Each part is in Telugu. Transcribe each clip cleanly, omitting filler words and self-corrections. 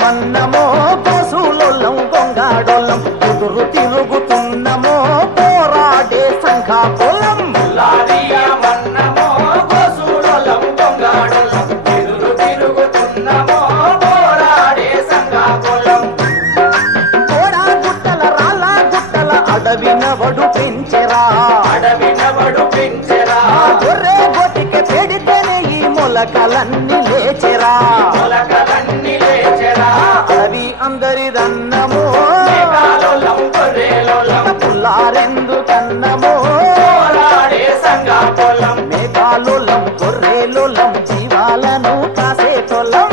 పుల్లారియమన్నమో కోసులొల్లం గొంగాడొల్లం కుదురు తిరుగుతున్నమో పోరాడే సంఘాకులం పుల్లారియమన్నమో కోసులొల్లం గొంగాడొల్లం కుదురు తిరుగుతున్నమో పోరాడే సంఘాకులం కోడా గుట్టల రాళ్ళ గుట్టల అడవినవడు పెంచెరా గొర్రె గొటికి పెడితేనే ఈ మొలకలన్నీ లేచెరా అడవి అందరిదన్నమో పుల్లారెందుకన్నమో మేఘాలోలం గొర్రెలోలం జీవాలను కాసేటోలం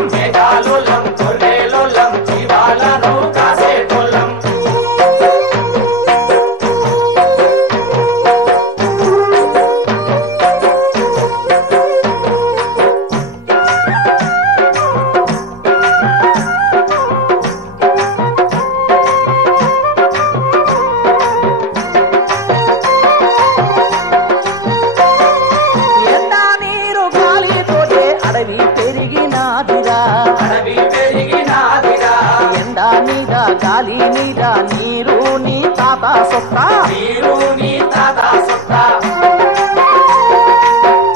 ఎండా మీద గాలి మీద నీరు నీ తాత సొత్తా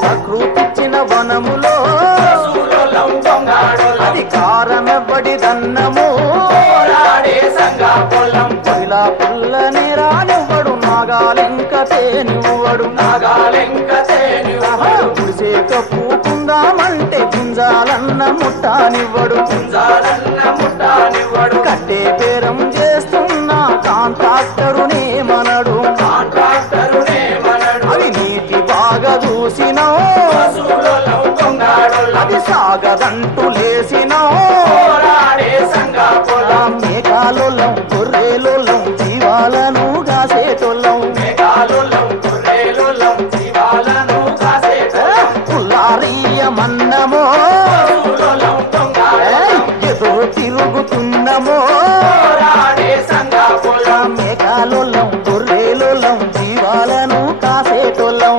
ప్రకృతిచ్చిన వనములో అధికారమెవ్వడిదన్నము ఇలా పుల్ల నేరానివ్వడు నాగాలెంక తేనివ్వడు గుడిసే కప్పుకుందామంటే గుంజాలన్న ముట్టానివ్వడు కట్టే బేరం చేస్తున్నా కాంట్రాక్టరునే మనడు అది నీటి బాగా చూసినా అది సాగదంటూ లేసినా మేఘాలోలం గొర్రెలోలం జీవాలను కాసేటోళ్ళం పుల్లారియమన్నమో ఎదురు తిరుగుతున్నమో మేఘాలోలం గొర్రెలోలం జీవాలను కాసేటోళ్ళం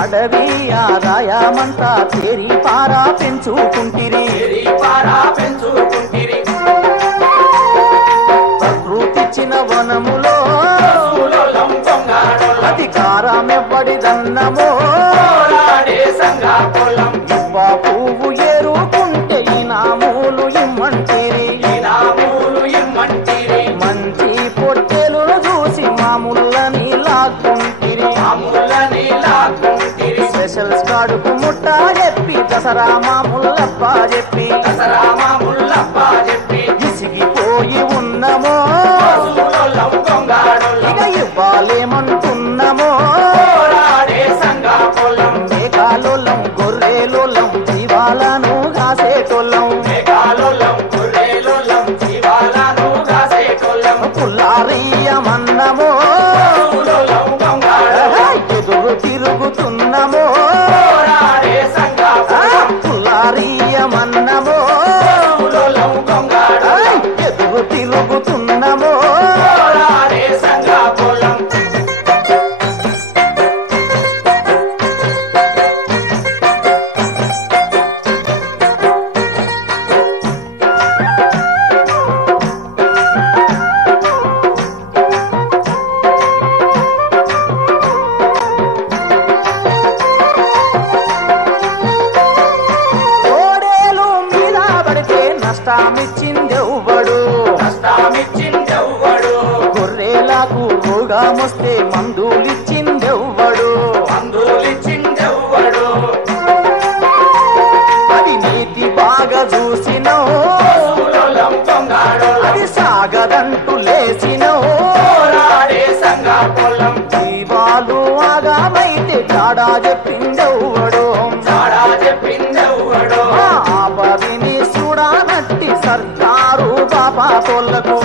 అడవి ఆదాయమంతా తేరి పారా పెంచుకుంటిరి ప్రకృతిచ్చిన వనములో అధికారమెవ్వడిదన్నమో ఇవ్వ పువ్వు ఏరుకుంటే ఇనాములు ఇమ్మంటిరి మంచి పొట్టెలు చూసి మామూలని లాక్కుంటిరి స్పెషల్ స్కాడుకు ముట్టా చెప్పి దసరా మామూలప్ప చెప్పి విసిగిపోయి ఉన్నమో ఇక ఇవ్వాలేమంటున్నమో మేఘాలోలం గొర్రెలోలం జీవాలను కాసేటోళ్ళం పుల్లారియమన్నమో ఎదురు తిరుగుతున్నమో పుల్లారియమన్నమో ఎదురు తిరుగుతున్నమో గొర్రెలకు రోగమొస్తే మందులిచ్చిందెవ్వడు అది నీటి బాగా చూసినో అది సాగదంటూ లేచినో జీవాలు ఆగామైతే చాడా చెప్పిందెవ్వడు ఆపదిని చూడానట్టి సర్కారు బాపా తోళ్లకు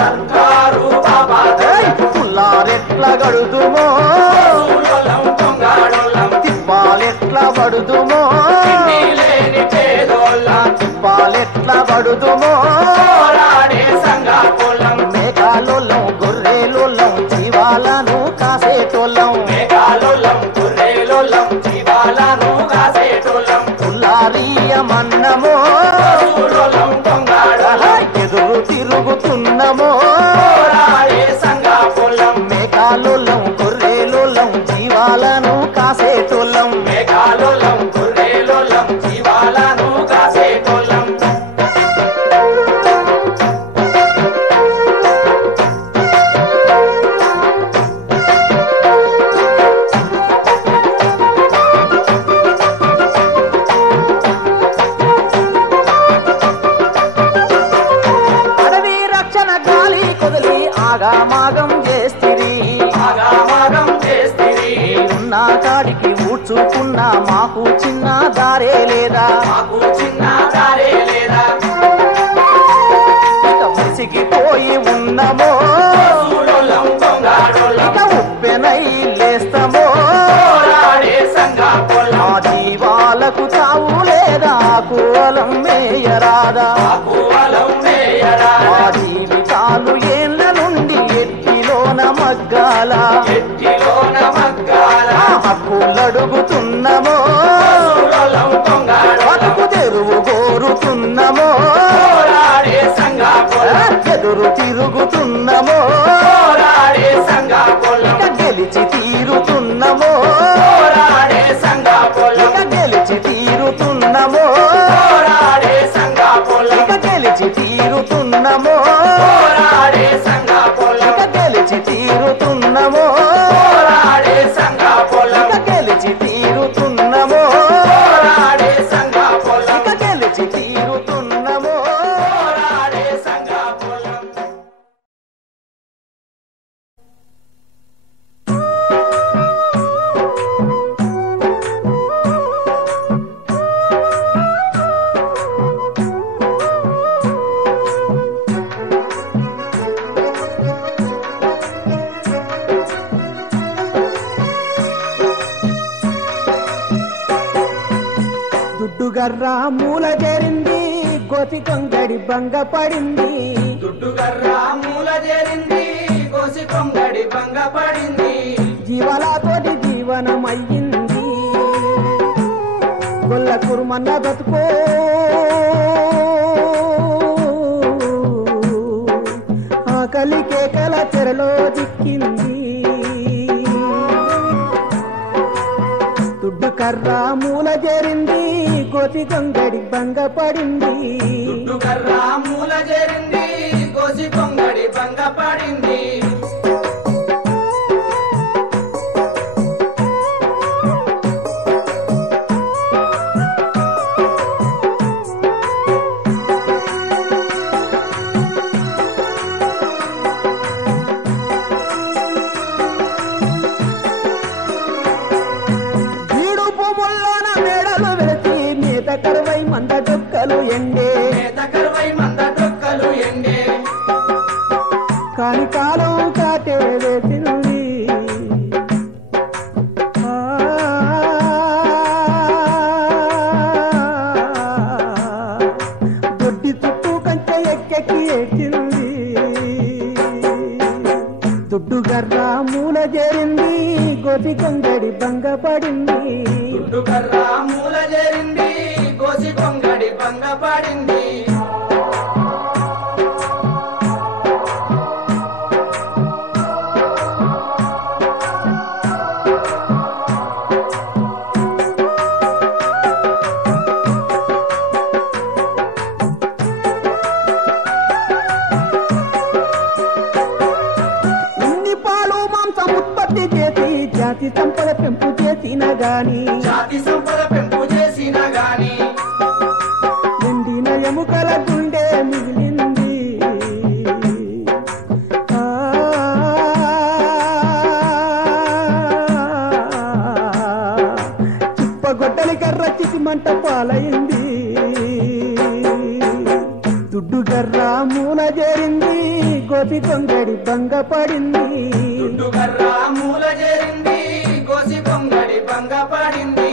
పడుదుమో పోరాడే సంఘాకులం మేఘాలోలం గొర్రెలోలం జీవాలను కాసేటోళ్ళం మేఘాలోలం గుర్రెలోలం జీవాలను కాసేటోళ్ళం పుల్లారియమన్నమో గోసులోలం పొంగాడోలం ఎదురు తిరుగుతున్నమో పోరాడే సంఘాకులం మేఘాలోలం గొర్రెలోలం జీవాలను కాసేటోళ్ళం మేఘాలోలం గుర్రెలోలం జీవాలను కాసేటోళ్ళం అడవి రక్షణ గాలి కొదిలి ఆగామాగం చేస్తిరి ఆగామాగం చేస్తిరి ఉన్న కాడికి ఊడ్చుకున్నా మాకు చిన్న దారే లేదా మాకు చిన్న దారే లేదా ఇక ముసిగిపోయి ఉన్నమో గోసులోలం పొంగాడోలం ఇక ఉప్పెనై లేస్తమో పోరాడే సంఘాకులం మా జీవాలకు తావు లేదా కువలం మేయరాదా ఆకువలం మేయరా మా జీవితాలు ఏళ్ళ నుండి ఎట్టిలోన మగ్గాల ఎట్టిలోన మగ్గాల ఆ హక్కులడుగుతున్నమో గోసులోలం పొంగాడోలం బతుకు తెరువు కోరుతున్నమో పోరాడే సంఘాకులం ఎదురు తిరుగుతున్నమో పోరాడే సంఘాకులం ఇక గెలిచి తీరుతున్నమో పోరాడే సంఘాకులం ఇక గెలిచి తీరుతున్నమో పోరాడే సంఘాకులం ఇక గెలిచి తీరుతున్నమో పోరాడే సంఘాకులం ఇక గెలిచి తీరుతున్నమో పోరాడే సంఘాకులం ఇక గెలిచి తీరుతున్నమో పోరాడే సంఘాకులం ఇక గెలిచి తీరుతున్నమో పోరాడే సంఘాకులం దుడ్డుగర్ర మూల చేరింది గోతి కొంగడి భంగపడింది దుడ్డుగర్ర మూల చేరింది కోసి కొంగడి భంగపడింది జీవాలతోటి జీవనమయ్యింది గొల్ల కురుమన్న బతుకో ఆకలి కేకల చెరలో దిక్కింది దుడ్డు కర్ర మూల చేరింది గోతి కొంగడి భంగపడింది దుడ్డుగర్ర మూల చేరింది కోసి కొంగడి భంగపడింది వీడు భూముల్లోన మేడలు వెళతి మేత కరువై మంద డొక్కలు ఎండే మేత కరువై మంద డొక్కలు ఎండే కాని కాలం కాటే వేసింది ఆ, దొడ్డి చుట్టూ కంచె ఎక్కెక్కి ఎక్కింది దుడ్డు గర్ర మూల చేరింది గోతి కొంగడి భంగపడింది దుడ్డుగర్ర మూల చేరింది కోసి కొంగడి భంగపడింది ఇన్ని పాలు మాంసం ఉత్పత్తి చేసి జాతి సంపద పెంపు చేసిన గాని జాతి సంపద పెంపు చేసిన గాని ఎండిన ఎముకల గుండె మిగిలింది ఆ, చిప్పగొడ్డలి కర్ర చితి మంట పాలైంది దుడ్డు గర్ర మూల చేరింది గోతి కొంగడి భంగపడింది దుడ్డుగర్ర మూల చేరింది కోసి కొంగడి భంగపడింది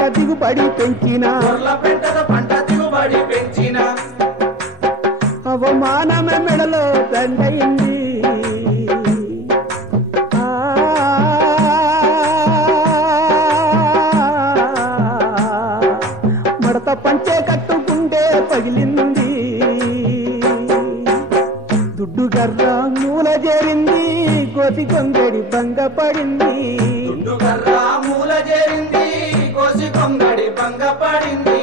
పంట దిగుబడి పెంచిన గొర్ల పెంటతో పంట దిగుబడి పెంచిన అవమానమే మెడలో దండయింది మడత పంచే కట్టుకుంటే పగిలింది దుడ్డు గర్ర మూల చేరింది కోసి కొంగడి భంగపడింది దుడ్డు గర్ర మూల చేరింది కోసి కొంగడి భంగపడింది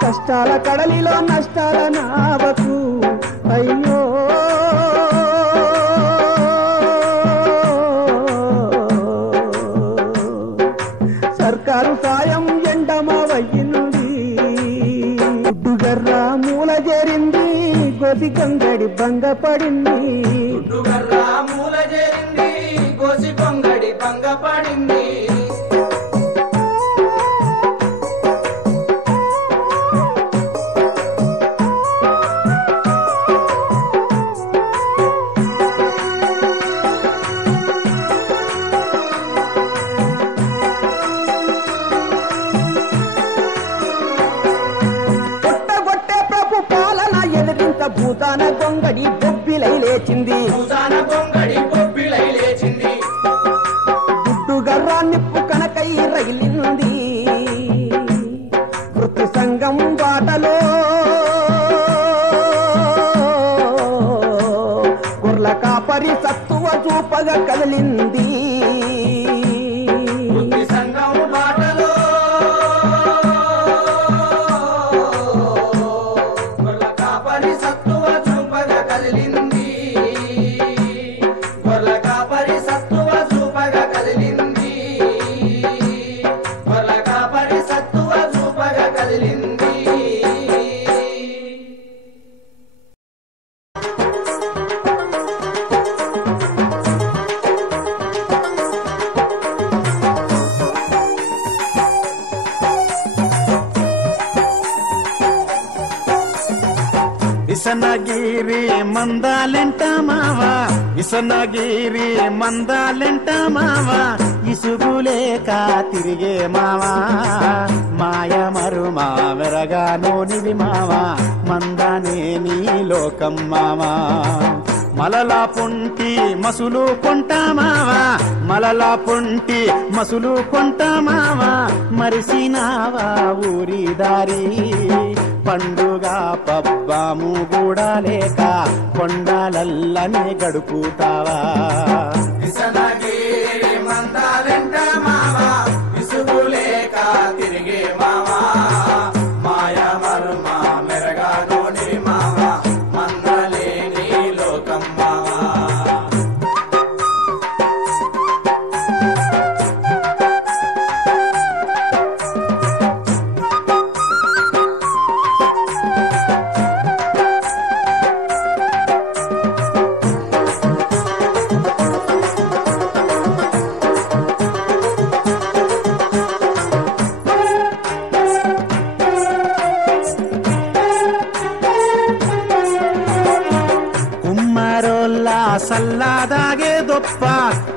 కష్టాల కడలిలో నష్టాల నావకు అయ్యో సర్కారు సాయం ఎండమవయ్యింది దుడ్డుగర్ర మూల చేరింది గోసి కొంగడి భంగపడింది దుడ్డుగర్ర మూల చేరింది గోసి కొంగడి భంగపడింది భూతాన గొంగడి బొబ్బిలై లేచింది భూతాన గొంగడి బొబ్బిలై లేచింది దుడ్డు గర్ర నిప్పు కనకై రగిలింది వృత్తి సంఘం బాటలో గొర్ల కాపరి సత్తువ చూపగా కదిలింది వృత్తి సంఘం బాటలో ఇసనగిరి మందాలెంట మావా ఇసనగిరి మందాలెంట మావా ఇసుగులేక తిరిగే మావా మాయ మరుమా మెరగానో నివి మావా మందానే నీ లోకం మావా మలలా పొంటి మసులు కొంట మావా మలలా పొంటి మసులు కొంట మావా మరిసినావా ఊరి దారి పండుగ పబ్బాము కూడా లేక కొండలల్లనే గడుపుతావా ఇసనగిరి మందాలెంట మావా ఇసుగులేక తిరిగే మావా మాయ మరుమా మెరగానోని మావా మందలేని లోకం మావా సల్లాదాగే దొప్ప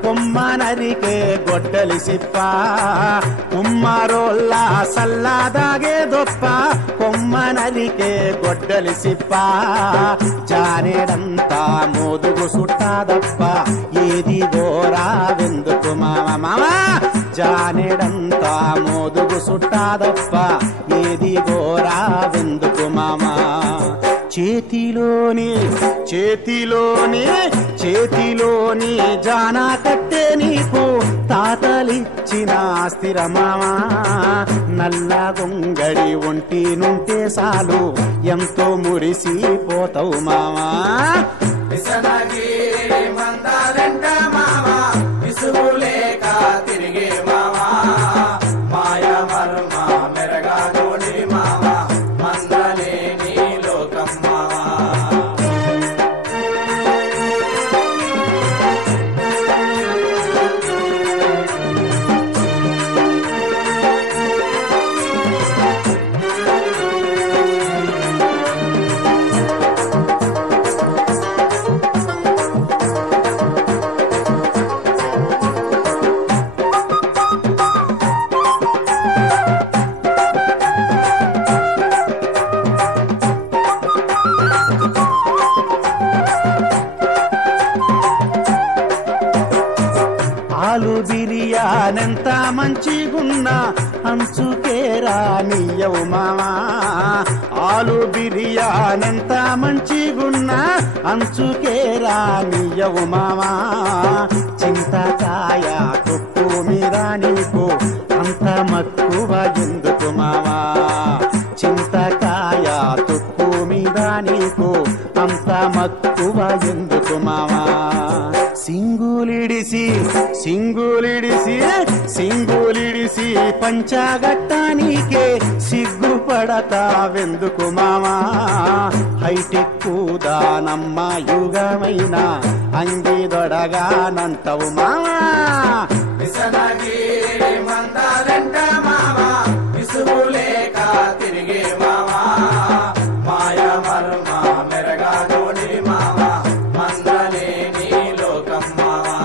కొమ్మ నరికే గొడ్డలి సిప్ప ఉమ్మారోల్ల సల్లాదాగే దొప్ప కొమ్మ నరికే గొడ్డలి సిప్ప జానేడంతా మోదుగు సుట్టాదప్ప ఏది గోరావెందుకు మామ మామ జానేడంతా మోదుగు సుట్టాదప్ప ఏది గోరావెందుకు మామ చేతిలోని జానా కట్టే నీకు తాతలిచ్చిన స్థిరమామా నల్ల గొంగడి ఒంటి నుంటే సాలు ఎంతో మురిసిపోతావు మామా ఇసనగిరి మందాలెంట మావా ఇసుగులేక తిరిగే మావా మాయ మర్మ మెరగానోని మావా మందలేని లోకం మావా ఆలు బిర్యానెంత మంచిగున్నా అంచుకే రానియవు మావా ఆలు బిర్యానెంత మంచిగున్నా అంచుకే రానియవు మావా చింతకాయ తుప్పు మీద నీకు అంత మక్కువ ఎందుకు మావా చింతకాయ తుప్పు మీద నీకు అంత మక్కువ ఎందుకు మావా సింగులిడిసి పంచాగట్టానికే సిగ్గుపడతావెందుకు మావా హైటెక్ దానమ్మ యుగమైన అంగిదొడగానంటవు మావా విసనగిరి మందారంట మావా విసుగులేక తిరిగే మావా మాయ మర్మ మెరగాడోని మావా మందలేని లోకం మావా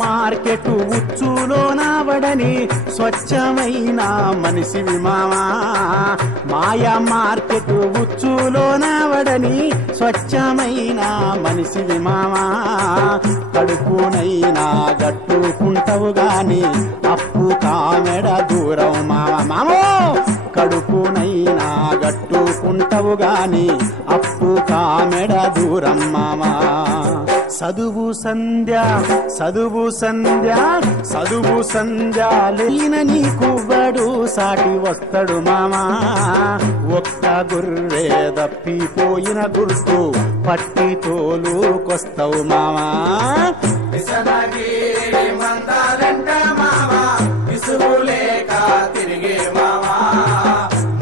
మార్కెట్ ఉచ్చులోన వడని స్వచ్ఛమైన మనిషివి మావా మాయా మార్కెట్ ఉచ్చులోన వడని స్వచ్ఛమైన మనిషివి మావా కడుపునైనా గట్టుకుంటవు గాని అప్పు కామెడ దూరం మావా మామో కడుపునైనా గట్టుకుంటవు గాని అప్పు కామెడ దూరం మావా చదువు సంధ్య లేన నీకు బడు సాటి వస్తాడు మామా ఒక్క గుర్రే దప్పిపోయిన గుర్తు పట్టి తోలుకొస్తావు మామా విసనగిరి మందారంట మావా విసుగులేక తిరిగే మావా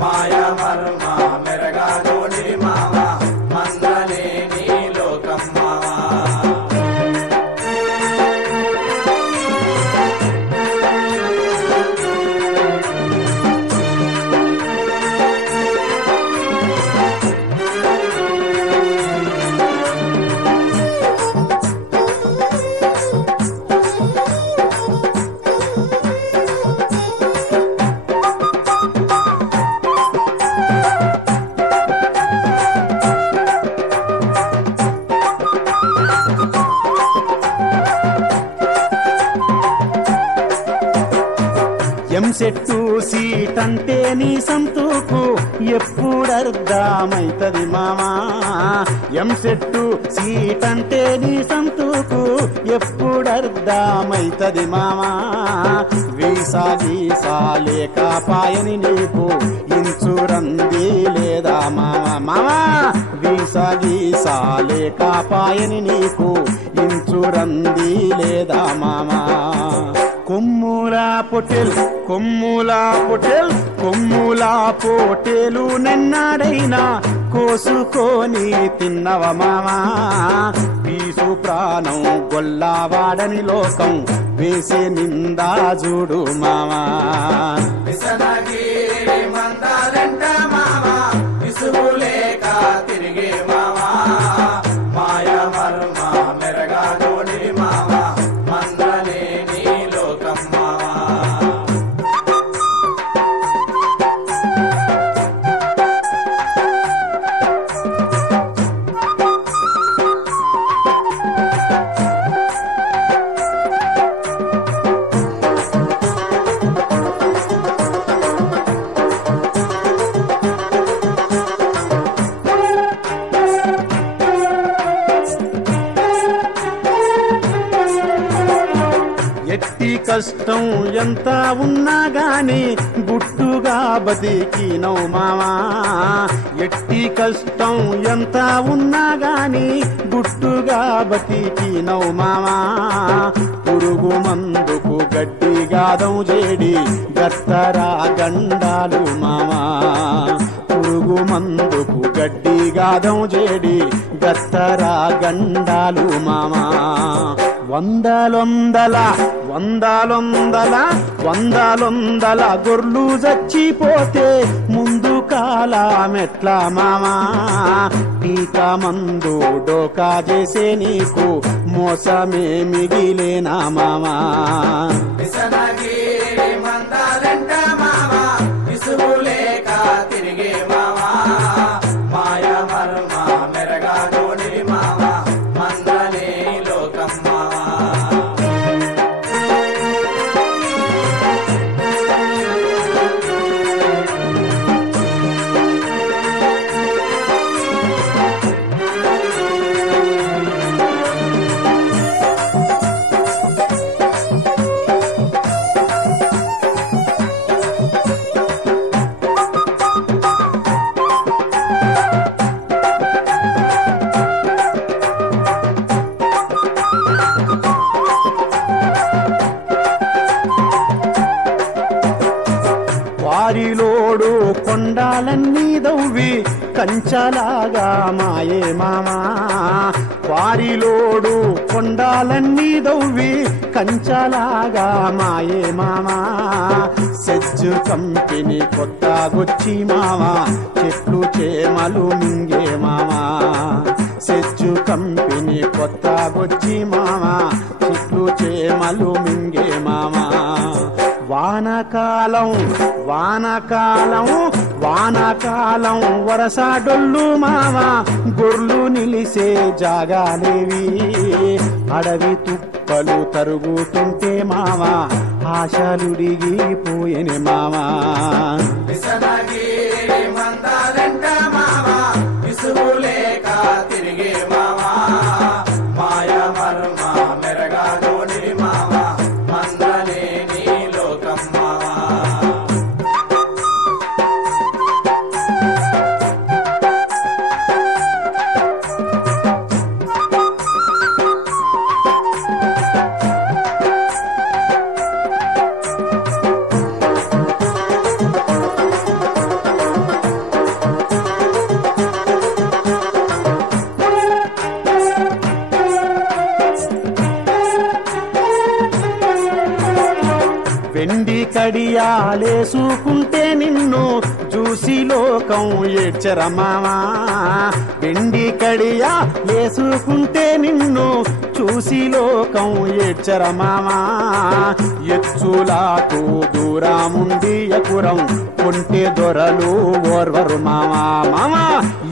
మాయ మర్మ మెరగాడోని మావా మందలేని లోకం మావా ఎంసెట్టు సీట్ అంటే నీ సంతూకు ఎప్పుడర్థమైతది మామా ఎంసెట్టు సీట్ అంటే నీ సంతూకు ఎప్పుడర్థమైతది మామా వీసా గీసా లేకపాయని నీకు ఇన్సూరంది లేదా మామా మామా వీసా గీసా లేకపాయని నీకు ఇన్సూరంది లేదా మామా కొమ్ములా పొటేలు నెన్నాడైనా కోసుకొని తిన్నవ మామా పీసు ప్రాణం గొల్లవాడని లోకం వేసే నిందా చూడు మామా విసనగిరి మందారంట మావా విసుగులేక తిరిగే మావా మాయ మర్మ మెరగాడోని మావా మందలేని లోకం మావా కష్టం ఎంత ఉన్నా గాని గుట్టుగా బతికినవు మావా ఎట్టి కష్టం ఎంత ఉన్నా గాని గుట్టుగా బతికినవు మావా పురుగు మందుకు గడ్డి గాదం చేడి గత్తరా గండాలు మావా పురుగు మందుకు గడ్డి గాదం చేడి గత్తరా గండాలు మామా వందలొందల గొర్లు చచ్చిపోతే ముందు కాలమెట్లా మామా టీకా మందు డోకా చేసే నీకు మోసమే మిగిలేనా మామా తిరిగే మావా మాయ మర్మ మెరగా నోడి మావా మందలే లోకం మావా వారిలోడు కొండాలన్నీ దవ్వి కంచలాగా మాయే మామా వారిలోడు కొండాలన్నీ దవ్వి కంచలాగా మాయే మామా సెజ్జు కంపెనీ కొత్తగొచ్చి మామా చెట్లు చేమలు మింగే మామా సెజ్జు కంపెనీ కొత్తగొచ్చి మామా చెట్లు చేమలు మింగే మామా వానకాలం వరసాడొల్లు మావా గొర్లు నిలిసే జాగాలేవి అడవి తుప్పలు తరుగుతుంటే మావా ఆశలుడిగిపోయేనే మావా తిరిగే మావా మాయ మర్మ మెరగా నోడి మావా మందలే నీ లోకం మావా వెండి కడియాలేసుకుంటే నిన్ను చూసి లోకం ఏడ్చరమావా వెండి కడియాలేసుకుంటే నిన్ను చూసి లోకం ఏడ్చరమావా ఎచ్చులాకు దూరాముండి ఎకురం కొంటే దొరలు ఓర్వరు మామా మామా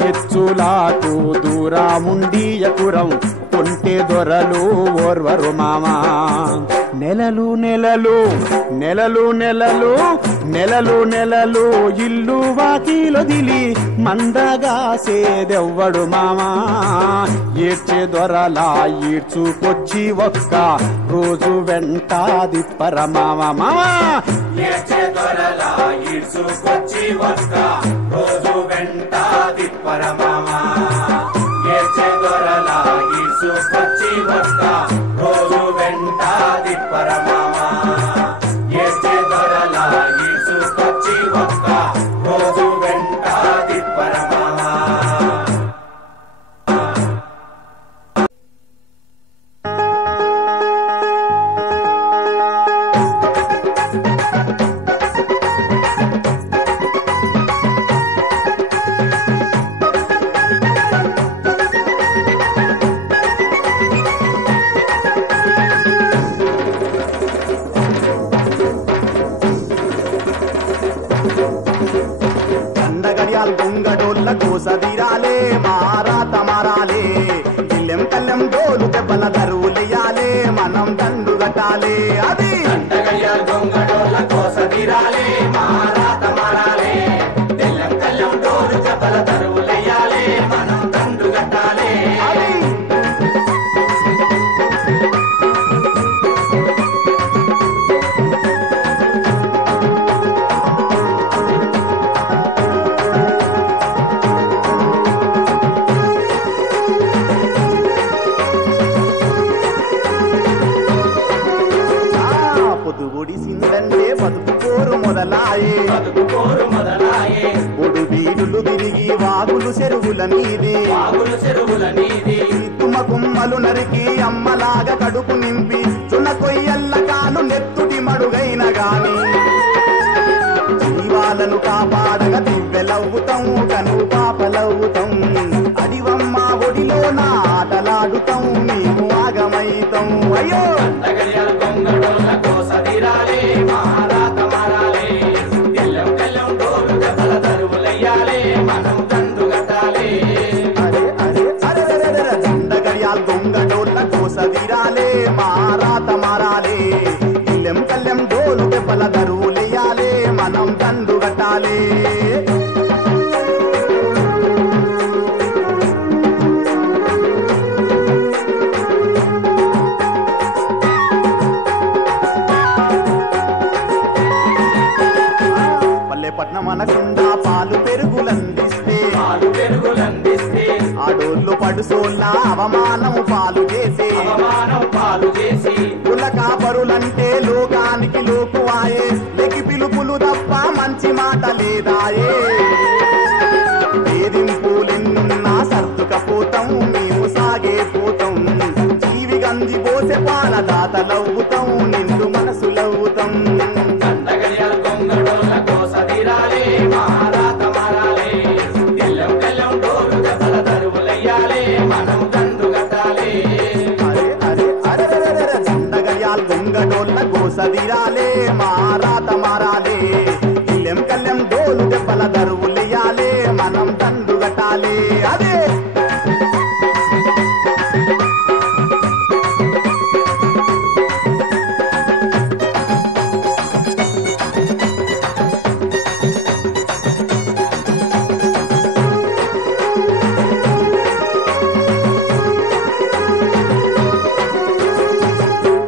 ఎచ్చులాకు దూరాముండి ఎకురం కొంటే దొరలు ఓర్వరు మామా నెలలు ఇల్లు వాకిలొదిలి మందగా సేదెవ్వడు మామా ఏడ్చే దొరలా ఈడ్చుకొచ్చి ఒక్క రోజు వెంటాది పరమామా మామా ఏడ్చే దొరలా ఈడ్చుకొచ్చి ఒక్క రోజు వెంటాది పరమామా ఏడ్చే దొరలా ఈడ్చుకొచ్చి ఒక్క రోజు వెంటాది పరమామా ఏడ్చే దొరలా ఈడ్చుకొచ్చి ఒక్క రోజు వెంటాది పరమామా దొంగడోళ్ళ కోసదిరాలే మారాత మారాలే ఇల్లెం కల్లెం డోలు దెబ్బల దరువులెయ్యాలే మనం దండు గట్టాలే అది దొంగడోళ్ళ కోసదిరాలే మారాత మారాలే తెల్లం కల్లం డోలు దెబ్బల దరువులెయ్యాలే మనం దండు గట్టాలే ఈ వాగులు చెరువుల నీది వాగులు చెరువుల నీది తుమ్మ కుమ్మలు నరికి అమ్మలాగా కడుపు నింపి చున్న కొయ్యల్ల కాలు నెత్తుటి మడుగైన గాని జీవాలను కాపాడగా దివ్వెలవుతాం కను పాపలవుతాం అడివమ్మ ఒడిలో నా ఆటలాడుతాం మేము ఆగమైతాం అయ్యో దండగడియాల గొంగడోళ్ళ కోసదిరాలే మారాత మారాలే తెల్లం తెల్లం డోలు దెబ్బల దరువులయ్యాలే మనం దండు గట్టాలే అరే అరే అరే అరే దండగడియాల గొంగడోళ్ళ కోసదిరాలే మారాత మారాలే ఇల్లెం కల్లెం డోలు దెబ్బల దరువులయ్యాలే మనం దండు గట్టాలే పల్లెపట్నం అనకుండా పాలు పెరుగులందిస్తే పాలు పెరుగులందిస్తే ఆడోళ్ళు పడుసోళ్ళ అవమానం పాలు చేసే అవమానం పాలు చేసి కుల కాపరులంటే లోకానికి లోకువాయే లెకి పిలుపులు తప్ప మంచి మాట లేదాయే వేధింపులెన్నున్నా సర్దుకపోతాం మేము సాగే పోతాం జీవి గంజి పోసే పాల దాతలవుతాం నిండు మనసులవుతాం దండగడియాల గొంగడోళ్ళ కోసదిరాలే మారాత మారాలే తెల్లం తెల్లం డోలు దెబ్బల దరువులయ్యాలే మనం దండు గట్టాలే అరే అరే అరే అరే దండగడియాల్ గొంగడోళ్ళ గోసదిరాలే మారాత మారాలే ఇల్లెం కల్లెం డోలు దెబ్బల దరువులెయ్యాలే మనం దండు గట్టాలే అదే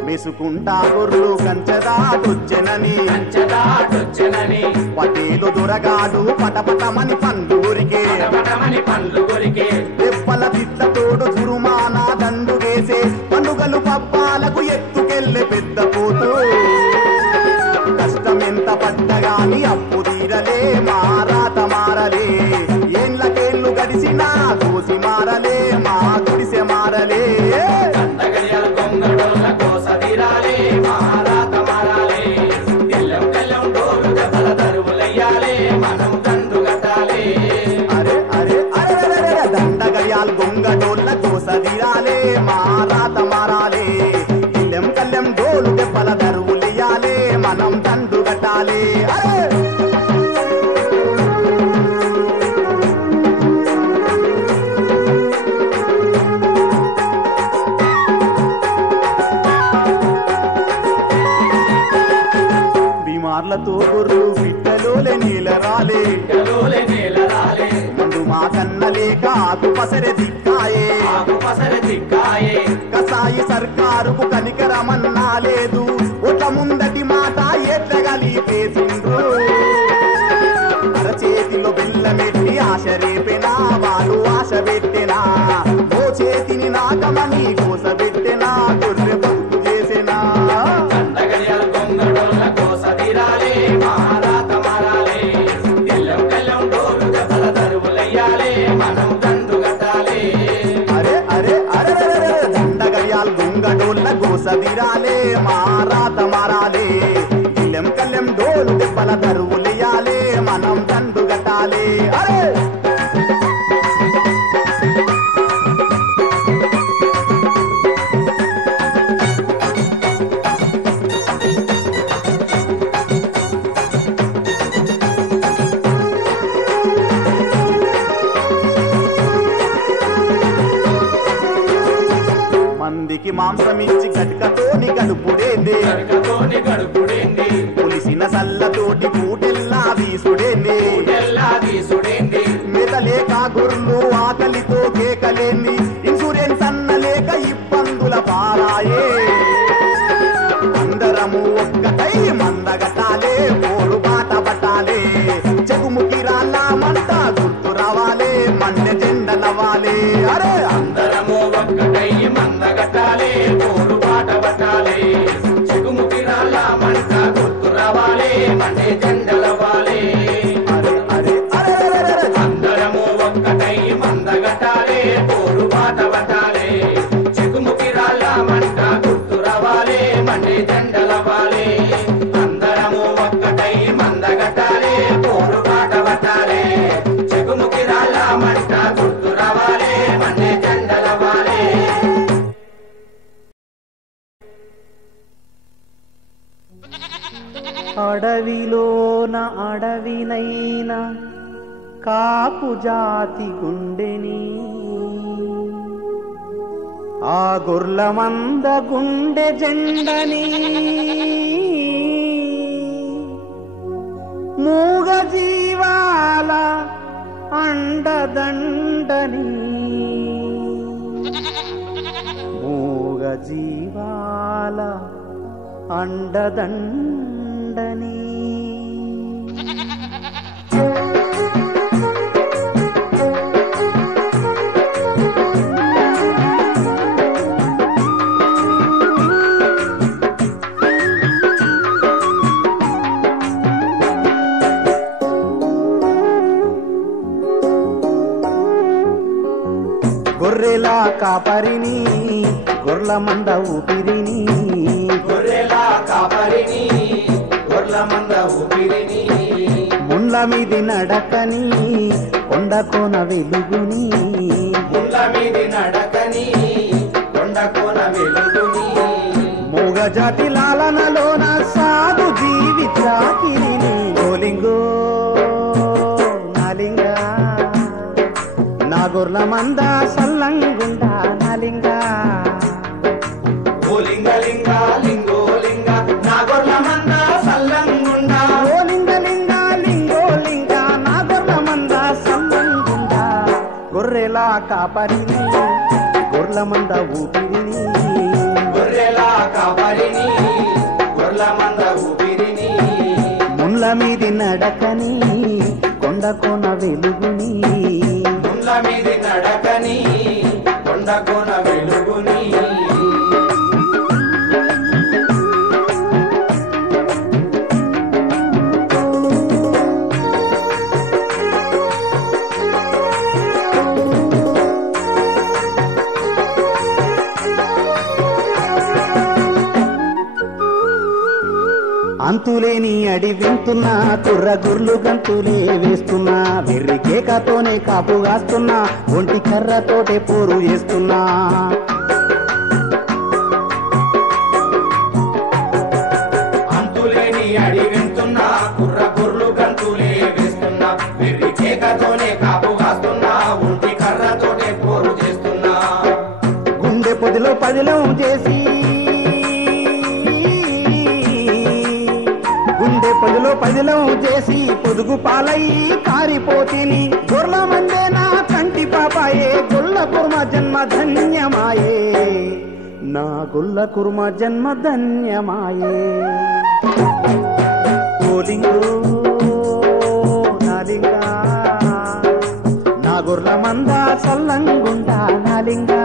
మెసుకుంటా గొర్రెలు కంచెదాటొచ్చెనని పంచదాటొచ్చెనని పటేలు దొరగాడు పటపటమని పండు ఊరికే పటపటమని పండ్లు కొరికే దెబ్బల తిట్లతోడు దురుమానా దండు వేసే పండుగలు పబ్బాలకు ఎత్తుకెళ్ళే పెద్ద పోతూ కష్టమెంత పడ్డగాని అప్పు తీరలే మారాత మారలే ఏళ్ళకేళ్ళు గడిసినా దోసి మారలే మా గుడిసె మారలే దండగడియాల గొంగడోళ్ళ కోసదిరాలే మారాత మారాలే తెల్లం తెల్లం డోలు దెబ్బల దరువులయ్యాలే మనం దండు గట్టాలే అరే అరే అరే అరే దండగడియాల్ గొంగడోళ్ళ కోసదిరాలే మారాత మారాలే ఇల్లెం కల్లెం డోలు దెబ్బల దరువులెయ్యాలే మనం దండు గట్టాలే అరే బిమార్లతో గొర్రెలు పిట్టలోలే నీలరాలే గలోలే నేలరాలే మందు మా కన్న లేక ఆకు పసరె దిక్కాయే ఆకు పసర దిక్కాయే కసాయి సర్కారుకు కనికరమన్నా లేదు ఒక ముందటి మాట ఎట్లగలిపేసిండ్రు అరచేతిలో బెల్లమెట్టి ఆశ రేపెనా వాళ్ళు ఆశ పెట్టెనా ఓ చేతిని నాకమని కోసబెట్టెనా గొర్రె బతుకు చేసెనా దండగడియాల గొంగడోళ్ళ కోసదిరాలే మారాత మారాలే తెల్లం తెల్లం డోలు దెబ్బల దరువులయ్యాలే మనం దండు గట్టాలే అరే అరే అరే అరే దండగడియాల్ గొంగడోళ్ళ గోసదిరాలే మారాత మారాలే ఇల్లెం కల్లెం డోలు దెబ్బల దరువులెయ్యాలే మనం దండు గట్టాలే అరే మందికి మాంసమిచ్చి గట్కతోని గడుపుడేంది గడకతోని గడుపుడేంది పులిసిన సల్లతోటి పూటెల్లా వీసుడేంది ఎల్లా తీసుడేంది మెదలేక గొర్రెలు ఆకలితో కేకలేంది ఇన్సూరెన్స్ అన్న లేక ఇబ్బందుల పారాయే అందరము ఒక్కటై మందగటాలే పోరు బాట పట్టాలే చెగుముకి రాళ్ళ మంట గుర్తు రావాలే మన్నె జెండలవాలే అరే అందరము ఒక్కటై మందగట్టాలే పోరు బాట పట్టాలే చెగుముకి రాళ్ళ మంట గుర్తు రావాలే మండే జెండలవాలే అరే అరే అరే అరే అరే అందరము అడవిలోన అడవినైనా కాపు జాతి గుండెని ఆ గొర్ల మంద గుండె జెండని మూగ జీవాల అండదండని మూగ జీవాల అండదండని గొర్రెలా కాపరిని గొర్ల మంద ఊపిరిని గొర్రెలా కాపరిని గొర్ల మంద ఊపిరిని ముండ్ల మీది నడకని కొండకోన వెలుగుని ముండ్ల మీది నడకని కొండకోన వెలుగుని మూగ జాతి లాలనలోన సాధు జీవి చాకిరిని గోలింగో నాలింగా నా గొర్ల మంద సల్లంగుండా నాలింగా ఓ లింగ లింగ లింగో లింగ నా గొర్ల మంద సల్లంగుండా ఓ లింగ లింగ లింగో లింగ నా గొర్ల మంద సల్లంగుండా గొర్రెలా కాపరిని గొర్ల మంద ఊపిరిని గొర్రెలా కాపరిని గొర్ల మంద ఊపిరిని ముండ్ల మీది నడకని కొండకోన వెలుగుని ముండ్ల మీది నడకని కొండకోన వెలుగుని అంతులేని అడి వింటున్నా కుర్ర గుర్లు గంతులే వేస్తున్నా వెర్రి కేకతోనే కాపు కాస్తున్నా ఒంటి కర్రతోటే పోరు చేస్తున్నా అంతులేని అడి వింటున్నా కుర్ర కుర్లు గంతులే వేస్తున్నా వెర్రి కేకతోనే కాపు కాస్తున్నా ఒంటి కర్రతోటే పోరు చేస్తున్నా గుండె పొదిలో పదిలం చేసి గుండె పొదిలో పదిలం చేసి పొదుగు పాలయ్యి కారిపోతిని గొర్ల మందే నా కంటి పాపాయే గొల్ల కుర్మ జన్మ ధన్యమాయే నా గొల్ల కుర్మ జన్మ ధన్యమాయే ఓలింగో నాలింగా నా గొర్ల మంద సల్లంగుండా నాలింగా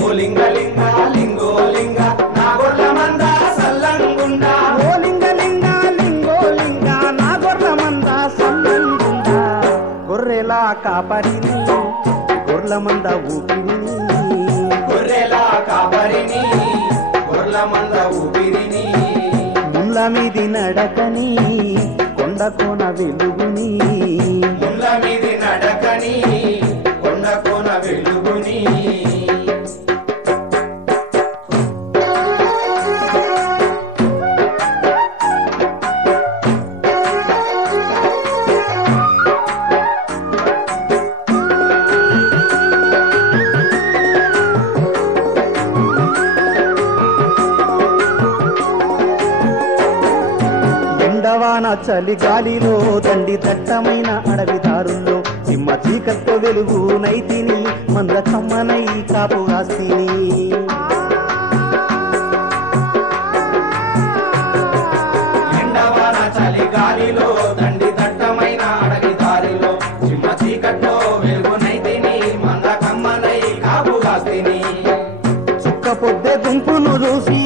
ఓ లింగ లింగ లింగో లింగ నా గొర్ల మంద సల్లంగుండా ఓ లింగ లింగ లింగో లింగ నా గొర్ల మంద సల్లంగుండా గొర్రెలా కాపరిని గొర్ల మంద ఊపిరిని గొర్రెలా కాపరిని గొర్ల మంద ఊపిరిని ముండ్ల మీది నడకని కొండకోన వెలుగుని ముండ్ల మీది నడకని కొండకోన వెలుగుని ఎండవాన చలి గాలిలో దండి దట్టమైన అడవి దారుల్లో సింహ చీకట్లో వెలుగు నైతిని మంద కమ్మనై కాపు కాస్తిని ఎండవాన చలి గాలిలో దండి దట్టమైన అడవి దారిలో సింహ చీకట్లో వెలుగునైతిని మంద కమ్మనై కాపు కాస్తిని చుక్క పొద్దె గుంపును చూసి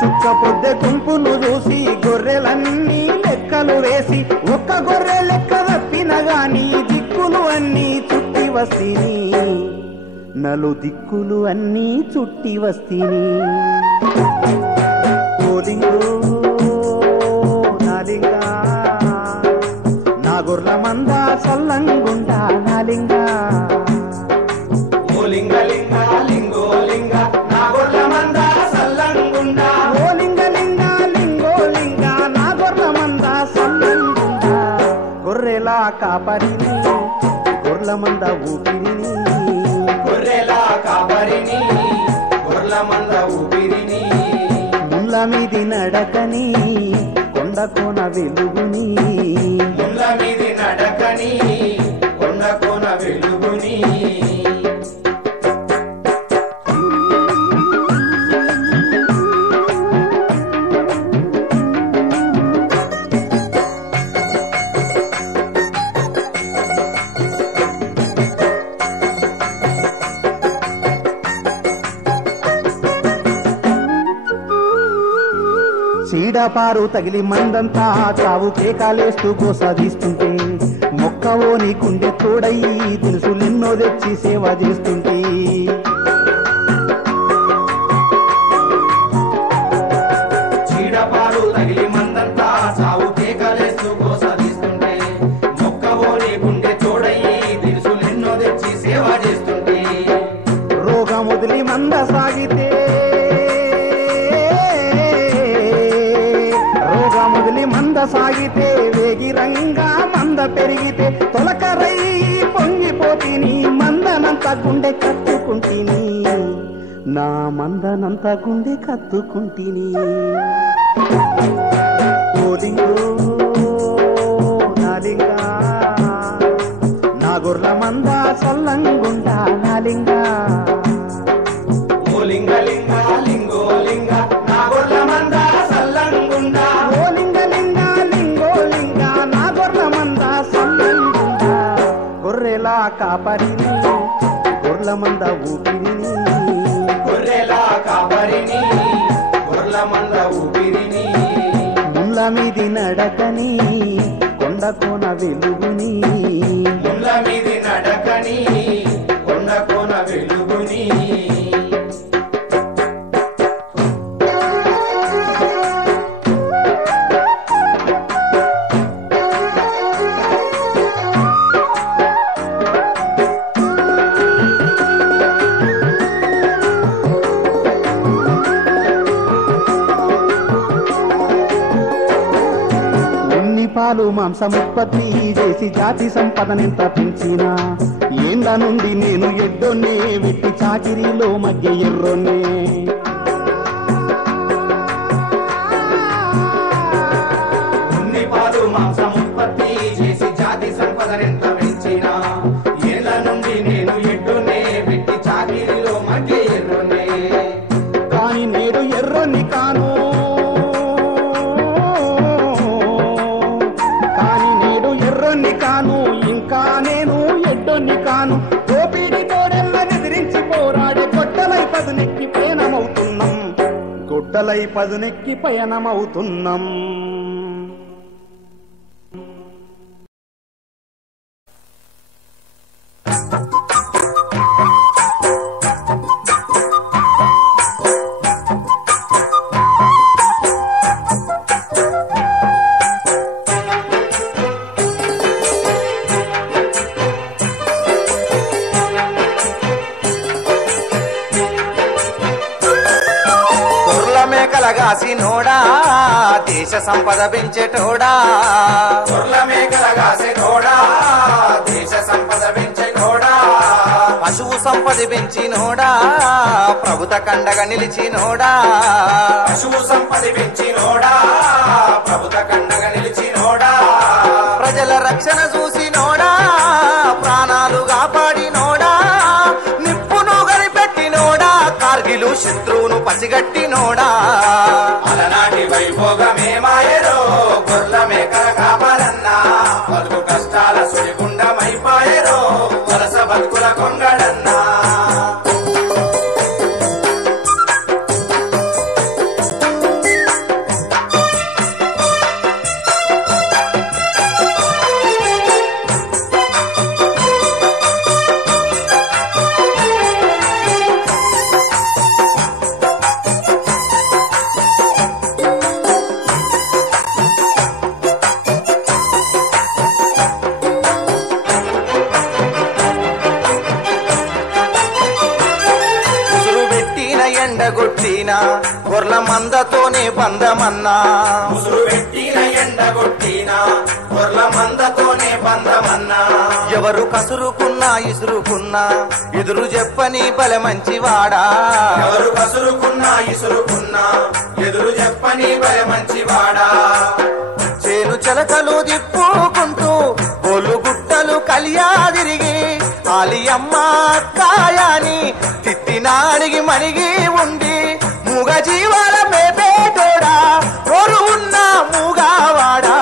చుక్క పొద్దె గుంపును చూసి గొర్రెలన్నీ లెక్కలు వేసి ఒక్క గొర్రె లెక్క తప్పిన గాని దిక్కులు అన్నీ చుట్టి వస్తిని నలు దిక్కులు అన్నీ చుట్టి వస్తిని ఓలింగో నాలింగా నా గొర్ల మంద సల్లంగుండా నాలింగా ఓ లింగ లింగ లింగో లింగ నా గొర్ల మంద గొర్రెల కాపరిని గొర్ల మంద ఊపిరిని గొర్రెల కాపరిని గొర్ల మంద ఊపిరిని ముళ్ళ మీది నడకని కొండ కోన వెలుగుని ముళ్ళ మీది నడకని కొండ కోన వెలుగుని చీడపారు తగిలి మందంతా చావు కేకాలేస్తూ కోసాదిస్తుంటే మొక్కవో నీకుండే తోడయి దినుసులెన్నో తెచ్చి సేవ చేస్తుంటే చీడపారు తగిలి మందంతా చావు కేకాలేస్తూ కోసాదిస్తుంటే మొక్కవో నీకుండే తోడయి దినుసులెన్నో తెచ్చి సేవ చేస్తుంటే రోగం వదిలి మంద సాగితే మంద సాగితే వేగిరంగా మంద పెరిగితే తొలకరై పొంగిపోతిని మందనంత గుండె కత్తుకుంటిని నా మందనంత గుండె కత్తుకుంటిని ఓలింగో నాలింగా నా గొర్రెల మంద సల్లంగుండా నాలింగా ఓలింగ లింగ లింగో లింగ నా గొర్రెల మంద సల్లంగుండా గొర్రెల కాపరిని గొర్ల మంద ఊపిరిని గొర్రెల కాపరిని గొర్ల మంద ఊపిరిని ముళ్ళ మీది నడకని కొండ కోన వెలుగుని ముళ్ళ మీది నడకని కొండ కోన వెలుగుని పాలు మాంసముత్పత్తి చేసి జాతి సంపదనెంత పెంచినా ఏండ్ల నుండి నేను ఎడ్డొన్నే వెట్టి చాకిరీలో మధ్య ఎర్రొన్నే ఉన్ని పాలు మాంసముత్పత్తి చేసి జాతి సంపదనెంత పెంచినా ఏండ్ల నుండి నేను ఎడ్డొన్నే వెట్టి చాకిరీలో మధ్య ఎర్రొన్నే కాని నేడు ఎర్రొన్ని కాను కాను ఇంకా నేను ఎడ్డొన్ని కాను దోపిడి తోడెల్ల ఎదిరించి పోరాడే గొడ్డలై పదునెక్కి పయనమవుతున్నాం గొడ్డలై పదునెక్కి పయనమవుతున్నాం మేకలగాసినోడా దేశ సంపద పెంచేటోడా గొర్రెల మేకలగాసినోడా దేశ సంపద పెంచేటోడా పశువు సంపద పెంచినోడా ప్రభుత్వ కండగా నిలిచినోడా పశువు సంపద పెంచినోడా ప్రభుత్వ కండగా నిలిచినోడా ప్రజల రక్షణ చూసినోడా ప్రాణాలు కాపాడినోడా నిప్పును గరిపెట్టినోడా కార్గిలు శత్రువును పసిగట్టినోడా అలనాటి వైభోగమే మాయరో గొర్రెల మేకల కాపాలన్నా బతుకు కష్టాల సుడిగుండమైపాయరో వలస బతుకుల కొంగడన్నా ఎండగొట్టిన గొర్రెల మందతోనే బంధమన్నా ముసురు పెట్టిన ఎండగొట్టిన గొర్రెల మందతోనే బంధమన్నా ఎవరు కసురుకున్నా ఇసురుకున్నా ఎదురు చెప్పని బల మంచివాడా ఎవరు కసురుకున్నా ఇసురుకున్నా ఎదురు చెప్పని భయ మంచివాడా చేను చెలకలు దిప్పుకుంటూ గోలు గుట్టలు కలియా తిరిగి ఆలియమ్మ కాయాని తిట్టినాడిగి మణిగి ఉండి మూగ జీవాల మేపేటోడా నోరు ఉన్న మూగావాడా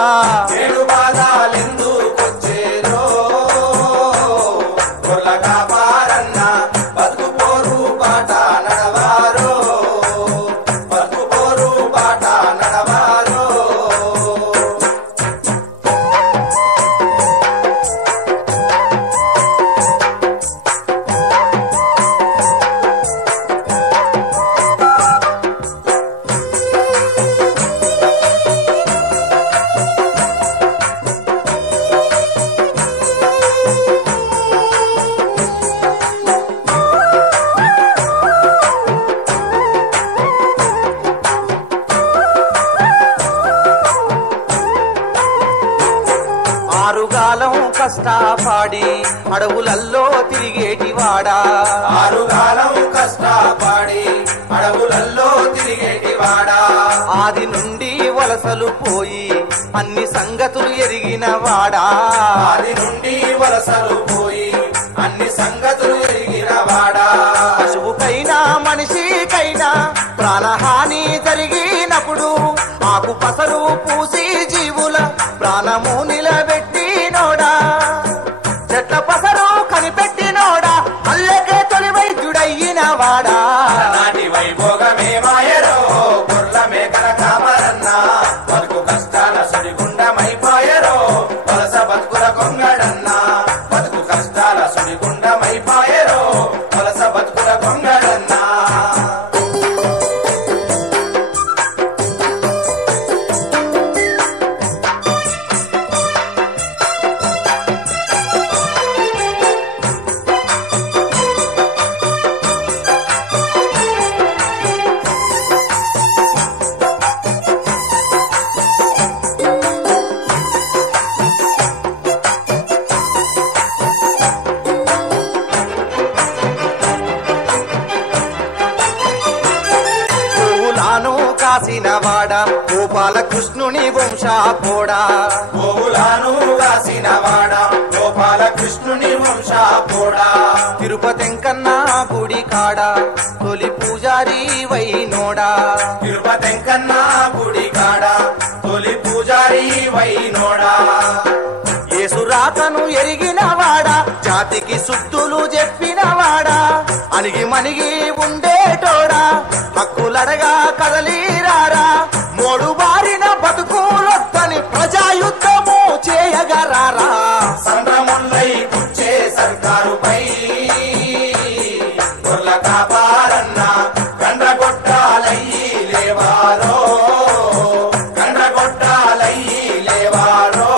ఏడు బాధాలెందుకొచ్చేరో గొర్ల కాపారన్న బతుకు పోరు బాట నడవారో బతుకు పోరు బాట నడవారో ఆరుగాలం కష్టపాడి అడవులల్లో తిరిగేటివాడా ఆరుగాలం కష్టపడి అడవులల్లో తిరిగేటివాడా ఆది నుండి వలసలు పోయి అన్ని సంగతులు ఎరిగిన వాడా ఆది నుండి వలసలు పోయి అన్ని సంగతులు ఎరిగిన వాడా పశువుకైనా మనిషికైనా ప్రాణహాని జరిగినప్పుడు ఆకు పసరు పూసి జీవుల ప్రాణము నిలబెట్టినోడా చెట్ల పసరు కనిపెట్టినోడా అల్లకే తొలి వైద్యుడయ్యిన వాడా నాటి వైభోగమే మాయరో గొర్ల మేకల కామరన్న బతుకు కష్టాల సుడిగుండమైపోయరో వలస బతుకుల కొంగడన్న బతుకు కష్టాల సుడిగుండమైపోయరో వలస బతుకుల కొంగడన్నా పూలాను కాసిన వాడా గోపాలకృష్ణుని వంశాపోడా గోవులాను కాసిన వాడా గోపాల కృష్ణుని వంశాపోడా తిరుపతింకన్నా గుడి కాడ తొలి పూజారి వైనోడా తిరుపతింకన్నా గుడి కాడ తొలి పూజారి వైనోడా యేసురాకను ఎరిగిన వాడా జాతికి సుత్తులు చెప్పిన వాడా అణిగి మణిగి ఉండేటోడా హక్కులడగా కదలీరారా మోడు బారిన బతుకులొద్దని ప్రజాయుద్ధము చేయగరారా సంభ్రములై కూర్చే సర్కారుపై గొర్ల కాపారన్న గండ్రగొట్టాలయ్యి లేవారో గండ్రగొట్టాలయ్యి లేవారో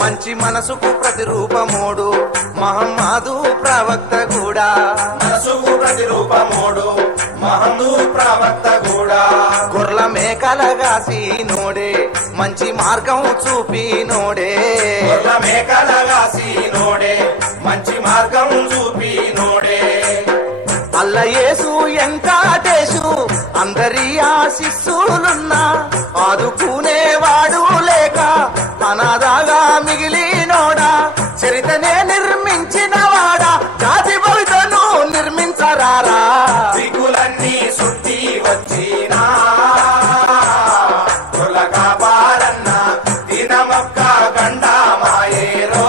మంచి మనసుకు ప్రతిరూపమోడు మహమ్మదు ప్రవక్త కూడా మనసుకు ప్రతిరూపమోడు మహందు ప్రవక్త కూడా గొర్ల మేకలగాసి నోడే మంచి మార్గం చూపి నోడే గొర్ల మేకలగాసి నోడే మంచి మార్గం చూపి నోడే అల్లయేసు వెంకటేశు అందరి ఆశిస్సులున్నా ఆదుకునేవాడు లేక అనాథగా మిగిలినోడా చరితనే నిర్మించిన వాడా జాతి భవితను నిర్మించరారా దిగులన్నీ సుట్టి వచ్చినా గొర్ల కాపారన్న దినమొక్క గండ మాయేరో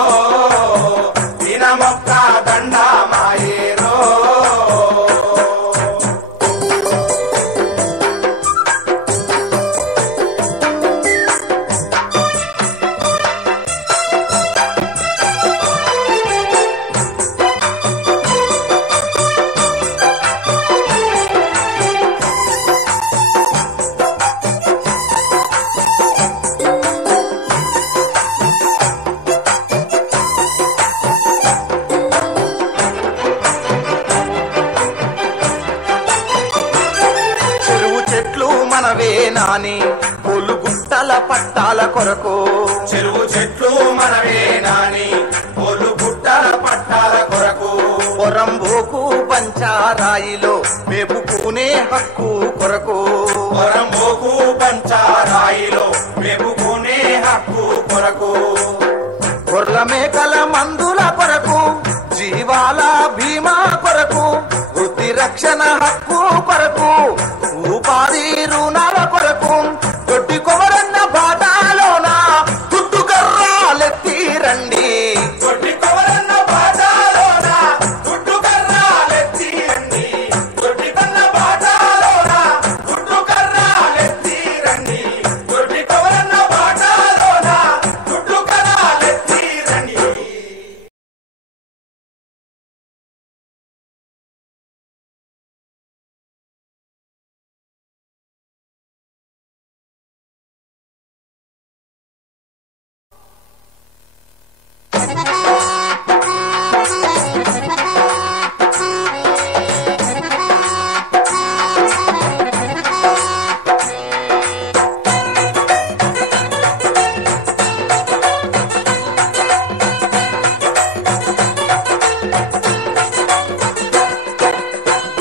దినమొక్క గండ మాయేరో పొలు గుట్టల పట్టాల కొరకు చెరువు చెట్లు మనవే నాని పొలు గుట్టల పట్టాల కొరకు పొరంబోకు పంచారాయిలో మేపుకునే హక్కు కొరకు పొరంబోకు పంచారాయిలో మేపుకునే హక్కు కొరకు గొర్ల మేకల మందుల కొరకు జీవాల బీమా కొరకు వృత్తి రక్షణ హక్కు కొరకు ఉపాధి రుణాల కొరకు దొడ్డి కొమరన్న బాటాలోన దుడ్డుకర్రాలెత్తి రండి దొడ్డి కొమరన్న బాటాలోన దుడ్డుకర్రాలెత్తి రండి దొడ్డి కన్న బాటాలోన దుడ్డుకర్రాలెత్తి రండి దొడ్డి కొమరన్న బాటాలోన దుడ్డుకర్రాలెత్తి రండి.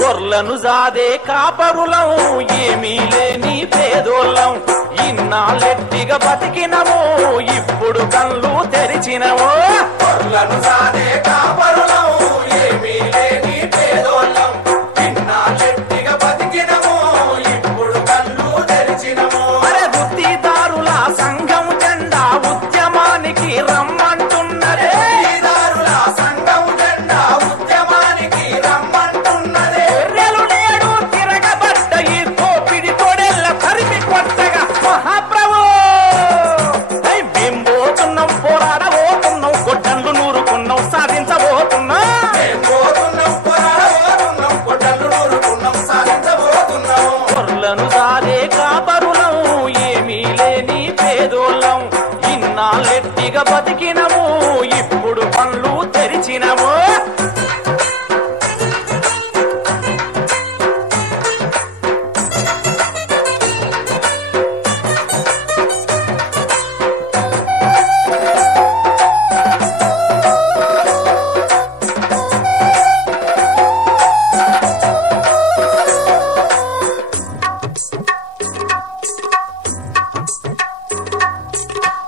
గొర్లను జాదే కాపరులం ఏమీ లేని పేదోళ్ళం ఇన్నాళ్ళెట్టిగా బతికినము ఇప్పుడు కళ్ళు తెరిచినము గొర్రెలను సాదే కాపరులం ఏమీ లేని పేదోళ్ళం ఇన్నాళ్ళెట్టిగా బతికినము ఇప్పుడు కళ్ళు తెరిచినము. అరే గుత్తిదారుల సంఘం జెండా ఉద్యమానికి రమ్మంటున్నదే ఈదారుల సంఘం జెండా ఉద్యమానికి రమ్మంటున్నదే. గొర్రెలు నేడు తిరగబడ్డ ఈ తోపిడి తోడెళ్ళ తరిమి కొట్టగా మహాప్రభు మేం పోతున్నాం పోరాడబోతున్నాం గొడ్డళ్ళు నూరుకున్నాం సాధించబోతున్నాం మేం పోతున్నాం పోరాడబోతున్నాం గొడ్డళ్ళు నూరుకున్నాం సాధించబోతున్నాం. గొర్రెలను సాదే కాపరులం ఏమీ లేని పేదోళ్ళం ఇన్నాళ్ళెట్టిగా బతికినము ఇప్పుడు పనులు తెరిచినము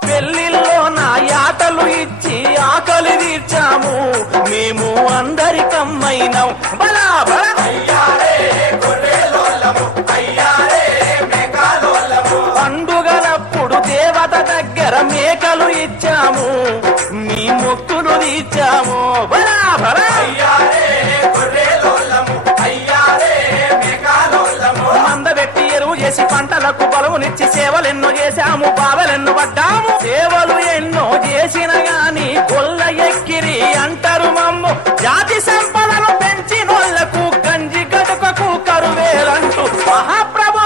పెళ్లిలో నా యాటలు ఇచ్చి ఆకలి తీర్చాము మేము అందరికమ్మైనాం బలా బలా అయ్యారే గొర్రెలోళ్ళము అయ్యారే మేకాలోళ్ళము. పండుగలప్పుడు దేవత దగ్గర మేకలు ఇచ్చాము మీ మొక్కులు తీర్చాము బలా బలా అయ్యారే గొర్రెలోళ్ళము అయ్యారే మేకాలోళ్ళము. మందబెట్టి ఎరువు చేసి పంటలకు బలమునిచ్చి సేవలెన్నో చేశాము బావలెన్నో పడ్డాము సేవలు ఎన్నో చేసిన గాని గొల్ల ఎక్కిరి అంటారు మమ్ము జాతి సంపదను పెంచినోళ్లకు గంజి గడుకకు కరువేలంటూ మహాప్రభు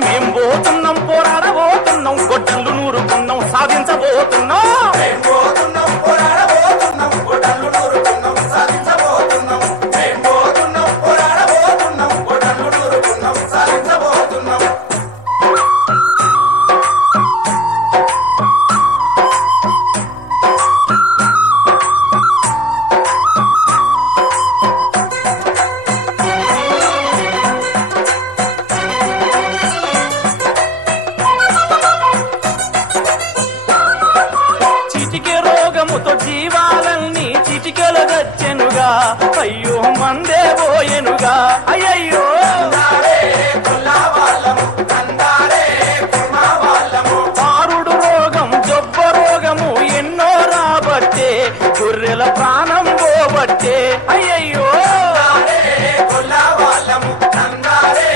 మేం పోతున్నాం పోరాడబోతున్నాం గొడ్డళ్ళు నూరుకున్నాం సాధించబోతున్నాం మేం పోతున్నాం పోరాడబోతున్నాం గొడ్డళ్ళు నూరుకున్నాం సాధించబోతున్నాం. మేం పోతున్నాం పోరాడబోతున్నాం గొడ్డళ్ళు నూరుకున్నాం సాధించబోతున్నాం. చిటికె రోగముతో జీవాలన్నీ చిటికెలు గచ్చెనుగా అయ్యో మందే పోయెనుగా అయ్యయ్యో తందారే కొల్లా వాళ్ళము తందారే కుర్మా వాళ్ళము. పారుడు రోగం జబ్బ రోగము ఎన్నో రాబట్టే గొర్రెల ప్రాణం పోబట్టే అయ్యయ్యో తందారే కొల్లా వాళ్ళము తందారే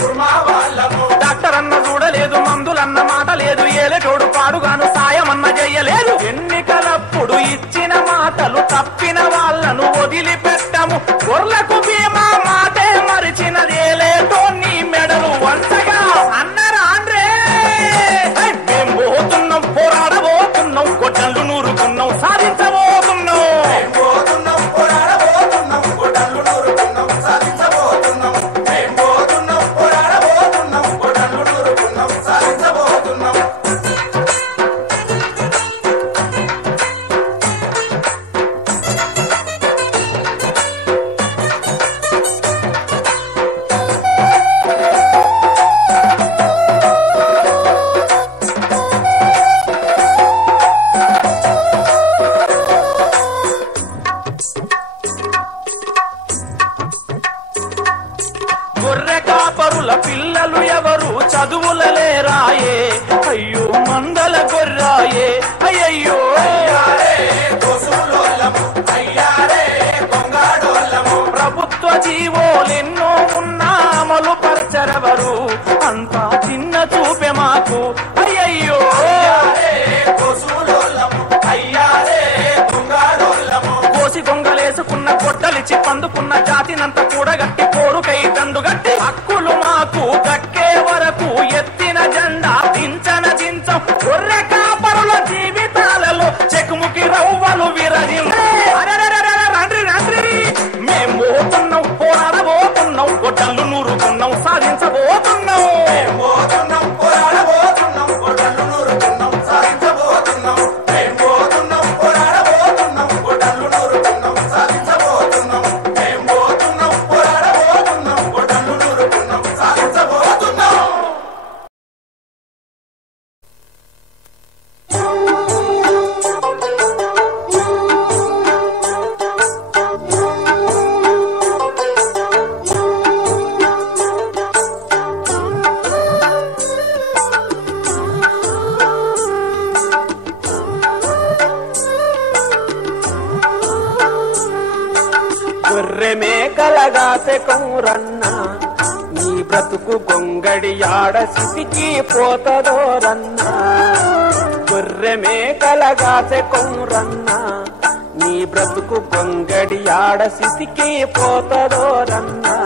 కుర్మా వాళ్ళము. డాక్టర్ అన్న చూడలేదు మందులన్న మాట లేదు ఏలటోడు పాడుగాను సాయమన్న చెయ్యలేదు ఎన్నికలప్పుడు ఇచ్చిన మాటలు తప్పిన వాళ్ళను వదిలిపెట్టము గొర్రెలకు బీమా మాటే మరిచినది ఏలేటో నీ మెడలు వంచగా అన్నరా అండ్రే మేం పోతున్నాం పోరాడబోతున్నాం గొడ్డళ్ళు నూరుకున్నాం సాధించబోతున్నాం మేం పోతున్నాం పోరాడబోతున్నాం గొడ్డళ్ళు నూరుకున్నాం సాధించబోతున్నాం. మేం పోతున్నాం పోరాడబోతున్నాం గొడ్డళ్ళు నూరుకున్నాం గొర్రాయే అయ్యో మందల గొర్రాయే అయ్యయ్యో ప్రభుత్వ జీవోలెన్నో ఉన్నా అమలు పరచరవరు అంతా చిన్న చూపే మాకు అయ్యయ్యో కోసి గొంగలేసుకున్న గొడ్డలిచి పందుకున్న జాతినంత కూడగట్టి కోరుకై దండుగట్టి హక్కులు మాకు దక్కే వరకు ఎత్తిన జెండా దించన దించం గొర్రె కాపరుల జీవితాలలో చెకుముకి రవ్వలు విరజించే మేం పోతున్నాం పోరాడబోతున్నాం గొడ్డళ్ళు నూరుకున్నాం సాధించబోతున్నాం గొర్రె మేకలగాసె కౌరన్నా నీ బ్రతుకు గొంగడి ఆడ సిసికి పోతదోరన్నా గొర్రె మేకలగాసె కౌరన్నా నీ బ్రతుకు గొంగడి ఆడ సిసికి పోతదోరన్నా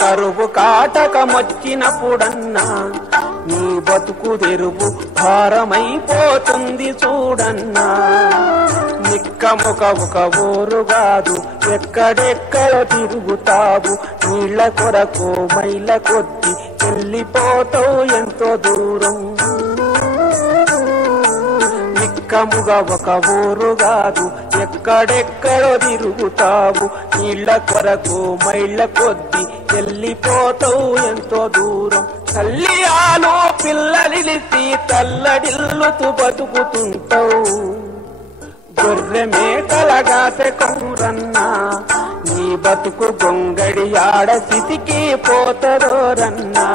కరువు కాటకమొచ్చినప్పుడన్నా నీ బతుకు తెరువు భారమైపోతుంది చూడన్నా నిక్కముక ఒక ఊరు కాదు ఎక్కడెక్కడ తిరుగుతావు నీళ్ల కొరకు మైల కొద్ది వెళ్ళిపోతావు ఎంతో దూరం నిక్కముగా ఒక ఊరు కాదు ఎక్కడెక్కడో తిరుగుతావు నీళ్ల కొరకు మైళ్ళ కొద్ది వెళ్ళిపోతావు ఎంతో దూరం తల్లియాలు పిల్లలిసి తల్లడిల్లుతూ బతుకుతుంటావు గొర్రె మేకలగాసె కౌరన్నా నీ బతుకు గొంగడి ఆడ సిసికి పోతదోరన్నా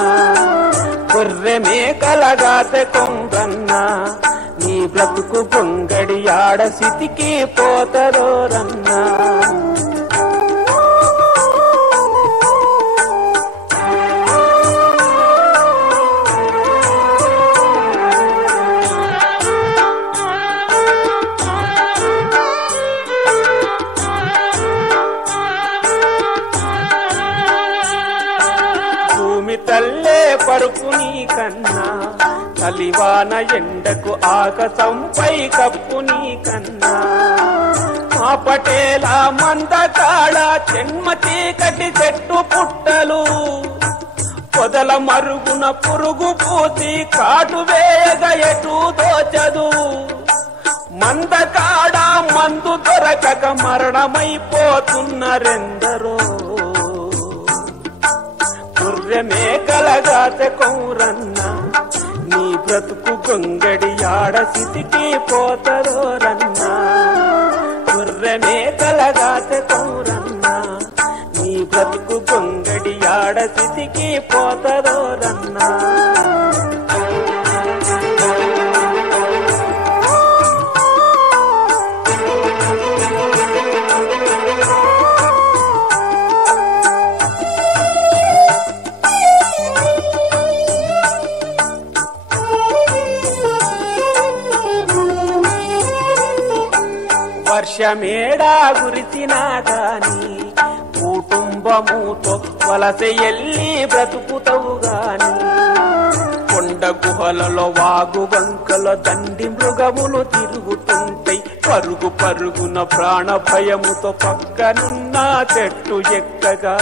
గొర్రె మేకలగాసె కౌరన్నా నీ బ్రతుకు గొంగడి ఆడ సిసికి పోతదోరన్నా తల్లే పరుపు నీ కన్నా కలివాన ఎండకు ఆకాశంపై కప్పు నీ కన్నా మా పటేల మందకాడ జన్మ చీకటి చెట్టు పుట్టలు పొదల మరుగున పురుగు పూసి కాటు వేయగ ఎటు దోచదు మందకాడ మందు దొరకక మరణమైపోతున్నరెందరో గొర్రె మేకలగాసె కౌరన్నా నీ బ్రతుకు గొంగడి ఆడ సిసికి పోతదోరన్నా గొర్రె మేకలగాసె కౌరన్నా నీ బ్రతుకు గొంగడి ఆడ సిసికి పోతదోరన్నా వర్షమేడా గురిసినా గాని కుటుంబముతో వలస ఎల్లి బ్రతుకుతావు గాని కొండ గుహలలో వాగు వంకల దండి మృగములు తిరుగుతుంటాయి పరుగు పరుగున ప్రాణ భయముతో పక్కనున్న చెట్టు ఎక్కగా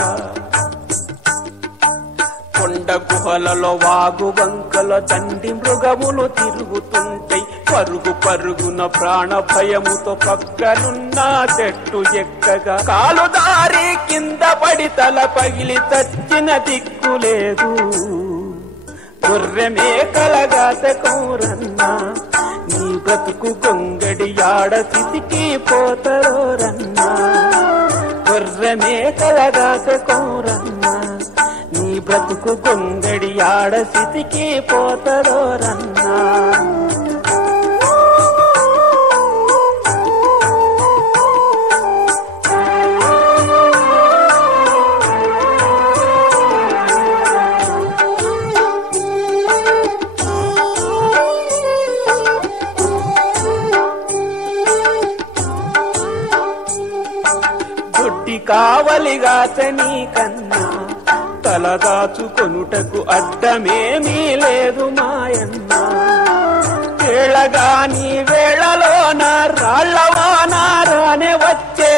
కొండ గుహలలో వాగు వంకల దండి మృగములు తిరుగుతుంటాయి పరుగు పరుగున ప్రాణ భయముతో పక్కనున్న చెట్టు ఎక్కగా కాలు దారి కింద పడి తల పగిలి చచ్చిన దిక్కులేదు. గొర్రె మేకలగాత కౌరన్నా నీ బ్రతుకు గొంగడి ఆడ స్థితికి పోతరోరన్నా. గొర్రె మేకలగాత కౌరన్నా నీ బ్రతుకు గొంగడి ఆడ స్థితికి పోతరోరన్నా. దొడ్డి కావలిగాచని కన్నా తలదాచుకొనుటకు అడ్డమేమీ లేదు మాయన్న. కేళగాని వేళలోన రాళ్లవాన రానే వచ్చే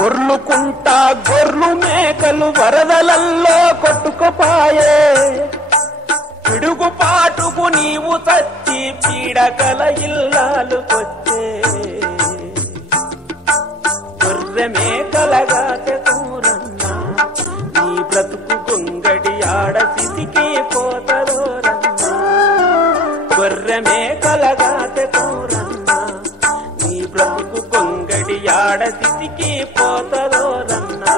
గొర్లుకుంటా గొర్లు మేకలు వరదలల్లో కొట్టుకుపాయే. పిడుగుపాటుకు నీవు చచ్చి పీడకల ఇల్లాలుకొచ్చే. గొర్రె మేకలగాత కౌరన్నా నీ బ్రతుకు గొంగడి ఆడ స్థితికి పోతరోరన్నా. గొర్రె మేకలగాత కౌరన్నా నీ బ్రతుకు గొంగడి ఆడ స్థితికి పోతరోరన్నా.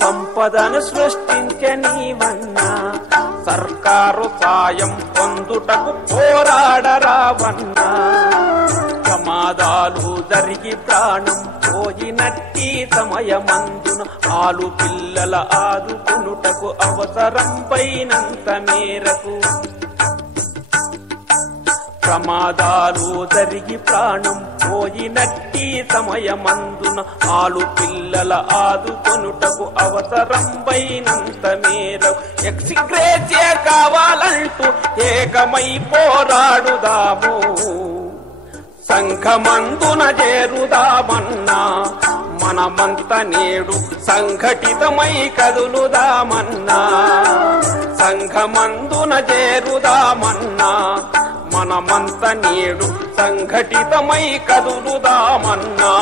సంపదను సృష్టించే నీవన్నా సర్కారు సాయం పొందుటకు పోరాడరావన్నా. ప్రమాదాలు జరిగి ప్రాణం పోయినట్టి సమయమందున ఆలు పిల్లల ఆదుకునుటకు అవసరం పైనంత మేరకు. ప్రమాదాలు జరిగి ప్రాణం పోయినట్టి సమయమందున ఆలు పిల్లల ఆదుకొనుటకు అవసరం పైనంత మేరకు. ఎక్స్‌గ్రేషియా కావాలంటూ ఏకమై పోరాడుదాము. సంఘమందున చేరుదామన్నా మనమంత నేడు సంఘటితమై కదులుదామన్నా. సంఘమందున చేరుదామన్నా మనమంత నేడు సంఘటితమై కదులుదామన్నా.